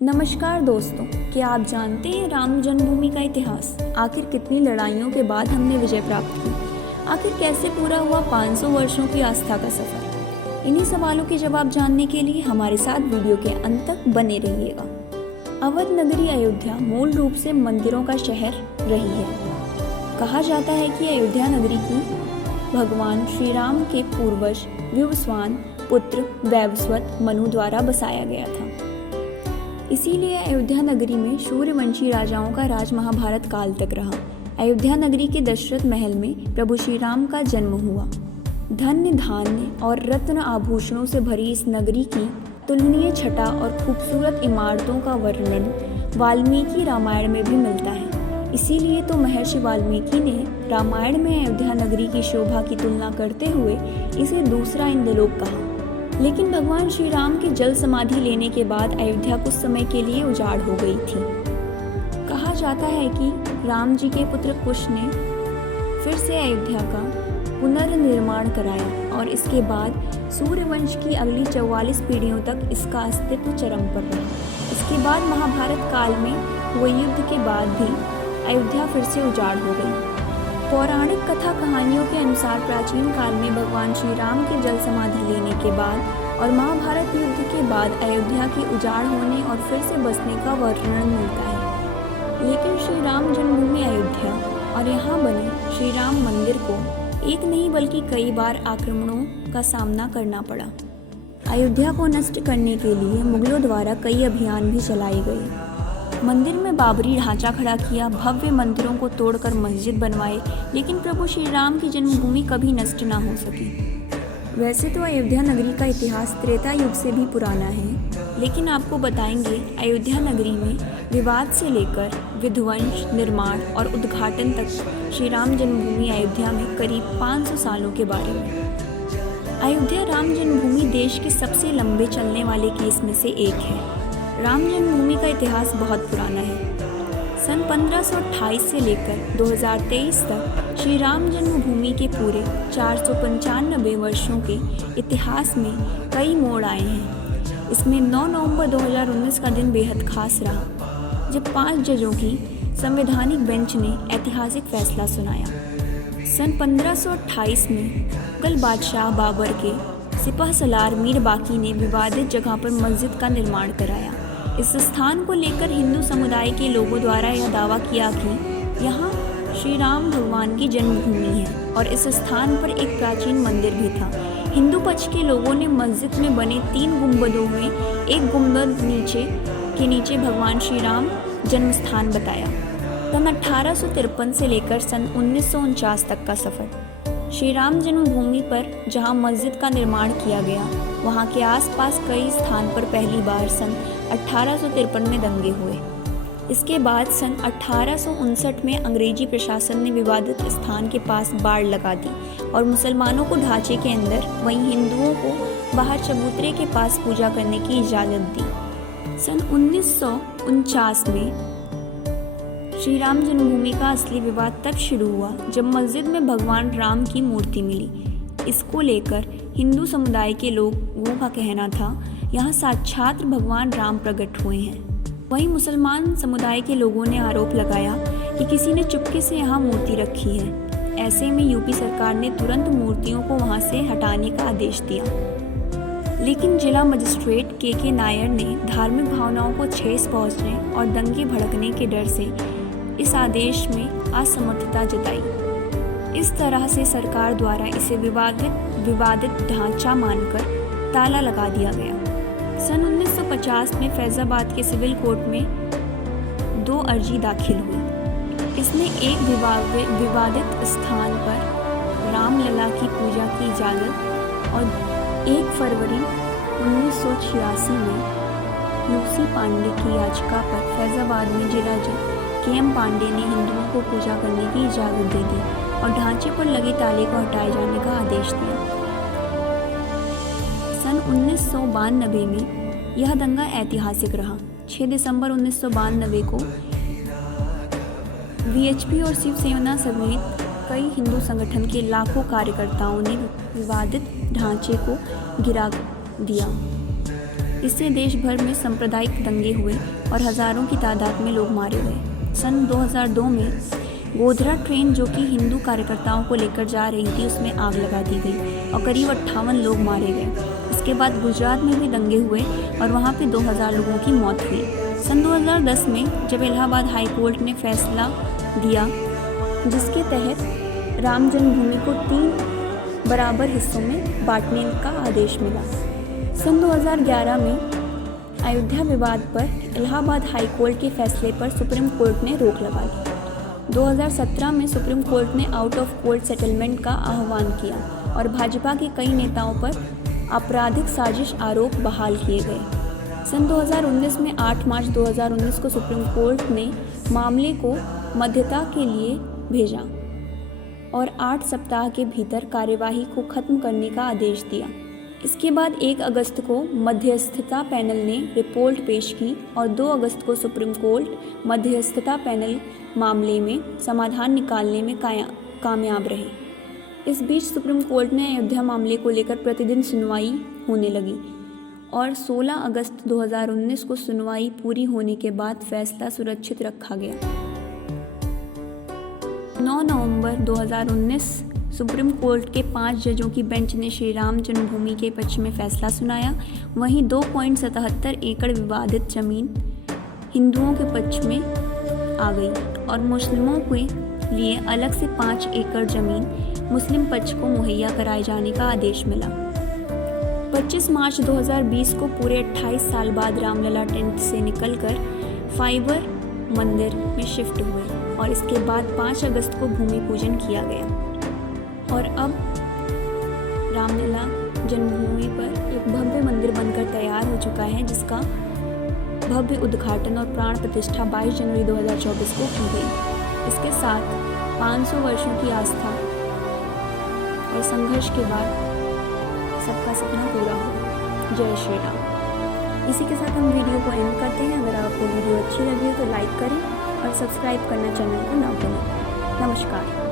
नमस्कार दोस्तों, क्या आप जानते हैं राम जन्मभूमि का इतिहास? आखिर कितनी लड़ाइयों के बाद हमने विजय प्राप्त की? आखिर कैसे पूरा हुआ 500 वर्षों की आस्था का सफर? इन्हीं सवालों के जवाब जानने के लिए हमारे साथ वीडियो के अंत तक बने रहिएगा। अवध नगरी अयोध्या मूल रूप से मंदिरों का शहर रही है। कहा जाता है कि अयोध्या नगरी की भगवान श्री राम के पूर्वज विवस्वान पुत्र वैवस्वत मनु द्वारा बसाया गया था। इसीलिए अयोध्या नगरी में सूर्यवंशी राजाओं का राज महाभारत काल तक रहा। अयोध्या नगरी के दशरथ महल में प्रभु श्री राम का जन्म हुआ। धन्य धान्य और रत्न आभूषणों से भरी इस नगरी की तुलनीय छटा और खूबसूरत इमारतों का वर्णन वाल्मीकि रामायण में भी मिलता है। इसीलिए तो महर्षि वाल्मीकि ने रामायण में अयोध्या नगरी की शोभा की तुलना करते हुए इसे दूसरा इंद्रलोक कहा। लेकिन भगवान श्री राम के जल समाधि लेने के बाद अयोध्या कुछ समय के लिए उजाड़ हो गई थी। कहा जाता है कि राम जी के पुत्र कुश ने फिर से अयोध्या का पुनर्निर्माण कराया और इसके बाद सूर्यवंश की अगली 44 पीढ़ियों तक इसका अस्तित्व चरम पर रहा। इसके बाद महाभारत काल में हुए युद्ध के बाद भी अयोध्या फिर से उजाड़ हो गई। पौराणिक कथा कहानियों के अनुसार प्राचीन काल में भगवान श्री राम के जल समाधि लेने के बाद और महाभारत युद्ध के बाद अयोध्या के उजाड़ होने और फिर से बसने का वर्णन मिलता है। लेकिन श्री राम जन्मभूमि अयोध्या और यहाँ बने श्री राम मंदिर को एक नहीं बल्कि कई बार आक्रमणों का सामना करना पड़ा। अयोध्या को नष्ट करने के लिए मुगलों द्वारा कई अभियान भी चलाए गए। मंदिर में बाबरी ढांचा खड़ा किया, भव्य मंदिरों को तोड़कर मस्जिद बनवाए, लेकिन प्रभु श्री राम की जन्मभूमि कभी नष्ट ना हो सकी। वैसे तो अयोध्या नगरी का इतिहास त्रेता युग से भी पुराना है, लेकिन आपको बताएंगे अयोध्या नगरी में विवाद से लेकर विध्वंस, निर्माण और उद्घाटन तक श्री राम जन्मभूमि अयोध्या में करीब 500 सालों के बारे में। अयोध्या राम जन्मभूमि देश के सबसे लंबे चलने वाले केस में से एक है। राम जन्मभूमि का इतिहास बहुत पुराना है। सन 1528 से लेकर 2023 तक श्री राम जन्मभूमि के पूरे 495 वर्षों के इतिहास में कई मोड़ आए हैं। इसमें 9 नवंबर 2019 का दिन बेहद खास रहा, जब 5 जजों की संवैधानिक बेंच ने ऐतिहासिक फैसला सुनाया। सन 1528 में मुगल बादशाह बाबर के सिपह सलार मीर बाकी ने विवादित जगह पर मस्जिद का निर्माण कराया। इस स्थान को लेकर हिंदू समुदाय के लोगों द्वारा यह दावा किया कि यहाँ श्री राम भगवान की जन्मभूमि है और इस स्थान पर एक प्राचीन मंदिर भी था। हिंदू पक्ष के लोगों ने मस्जिद में बने 3 गुंबदों में एक गुंबद के नीचे भगवान श्री राम जन्म स्थान बताया। सन 1853 से लेकर सन 1949 तक का सफर। श्री राम जन्मभूमि पर जहां मस्जिद का निर्माण किया गया, वहां के आसपास कई स्थान पर पहली बार सन 1853 में दंगे हुए। इसके बाद सन 1859 में अंग्रेजी प्रशासन ने विवादित स्थान के पास बाड़ लगा दी और मुसलमानों को ढांचे के अंदर, वहीं हिंदुओं को बाहर चबूतरे के पास पूजा करने की इजाज़त दी। सन 1949 में श्री राम जन्मभूमि का असली विवाद तब शुरू हुआ जब मस्जिद में भगवान राम की मूर्ति मिली। इसको लेकर हिंदू समुदाय के लोगों का कहना था यहाँ साक्षात भगवान राम प्रकट हुए हैं। वहीं मुसलमान समुदाय के लोगों ने आरोप लगाया कि किसी ने चुपके से यहाँ मूर्ति रखी है। ऐसे में यूपी सरकार ने तुरंत मूर्तियों को वहाँ से हटाने का आदेश दिया। लेकिन जिला मजिस्ट्रेट के नायर ने धार्मिक भावनाओं को ठेस पहुँचने और दंगे भड़कने के डर से इस आदेश में असमर्थता जताई। इस तरह से सरकार द्वारा इसे विवादित ढांचा मानकर ताला लगा दिया गया। सन 1950 में फैजाबाद के सिविल कोर्ट में 2 अर्जी दाखिल हुई। इसमें एक विवादित स्थान पर रामलला की पूजा की इजाज़त और 1 फरवरी 1986 में यूसी पांडे की याचिका पर फैजाबाद में जिला जज के.एम. पांडे ने हिंदुओं को पूजा करने की इजाज़त दे दी और ढांचे पर लगे ताले को हटाए जाने का आदेश दिया। सन 1992 में यह दंगा ऐतिहासिक रहा। 6 दिसंबर 1992 को वीएचपी और शिवसेना समेत कई हिंदू संगठन के लाखों कार्यकर्ताओं ने विवादित ढांचे को गिरा दिया। इससे देश भर में सांप्रदायिक दंगे हुए और हज़ारों की तादाद में लोग मारे गए। सन 2002 में गोधरा ट्रेन जो कि हिंदू कार्यकर्ताओं को लेकर जा रही थी उसमें आग लगा दी गई और करीब 58 लोग मारे गए। इसके बाद गुजरात में भी दंगे हुए और वहाँ पे 2000 लोगों की मौत हुई। सन 2010 में जब इलाहाबाद हाई कोर्ट ने फैसला दिया जिसके तहत राम जन्मभूमि को 3 बराबर हिस्सों में बांटने का आदेश मिला। सन 2011 में अयोध्या विवाद पर इलाहाबाद हाई कोर्ट के फैसले पर सुप्रीम कोर्ट ने रोक लगा दी। 2017 में सुप्रीम कोर्ट ने आउट ऑफ कोर्ट सेटलमेंट का आह्वान किया और भाजपा के कई नेताओं पर आपराधिक साजिश आरोप बहाल किए गए। सन 2019 में 8 मार्च 2019 को सुप्रीम कोर्ट ने मामले को मध्यता के लिए भेजा और 8 सप्ताह के भीतर कार्यवाही को खत्म करने का आदेश दिया। इसके बाद 1 अगस्त को मध्यस्थता पैनल ने रिपोर्ट पेश की और 2 अगस्त को सुप्रीम कोर्ट मध्यस्थता पैनल मामले में समाधान निकालने में कामयाब रहे। इस बीच सुप्रीम कोर्ट ने अयोध्या मामले को लेकर प्रतिदिन सुनवाई होने लगी और 16 अगस्त 2019 को सुनवाई पूरी होने के बाद फैसला सुरक्षित रखा गया। 9 नवंबर 2019 सुप्रीम कोर्ट के 5 जजों की बेंच ने श्री राम जन्मभूमि के पक्ष में फैसला सुनाया। वहीं 2.77 एकड़ विवादित जमीन हिंदुओं के पक्ष में आ गई और मुस्लिमों के लिए अलग से 5 एकड़ जमीन मुस्लिम पक्ष को मुहैया कराए जाने का आदेश मिला। 25 मार्च 2020 को पूरे 28 साल बाद रामलला टेंट से निकलकर फाइबर मंदिर में शिफ्ट हुए और इसके बाद 5 अगस्त को भूमि पूजन किया गया और अब रामलला जन्मभूमि पर एक भव्य मंदिर बनकर तैयार हो चुका है जिसका भव्य उद्घाटन और प्राण प्रतिष्ठा 22 जनवरी 2024 को की गई। इसके साथ 500 वर्षों की आस्था और संघर्ष के बाद सबका सपना पूरा हो। जय श्री राम। इसी के साथ हम वीडियो को एंड करते हैं। अगर आपको वीडियो अच्छी लगी हो तो लाइक करें और सब्सक्राइब करना चैनल को ना भूलें। नमस्कार।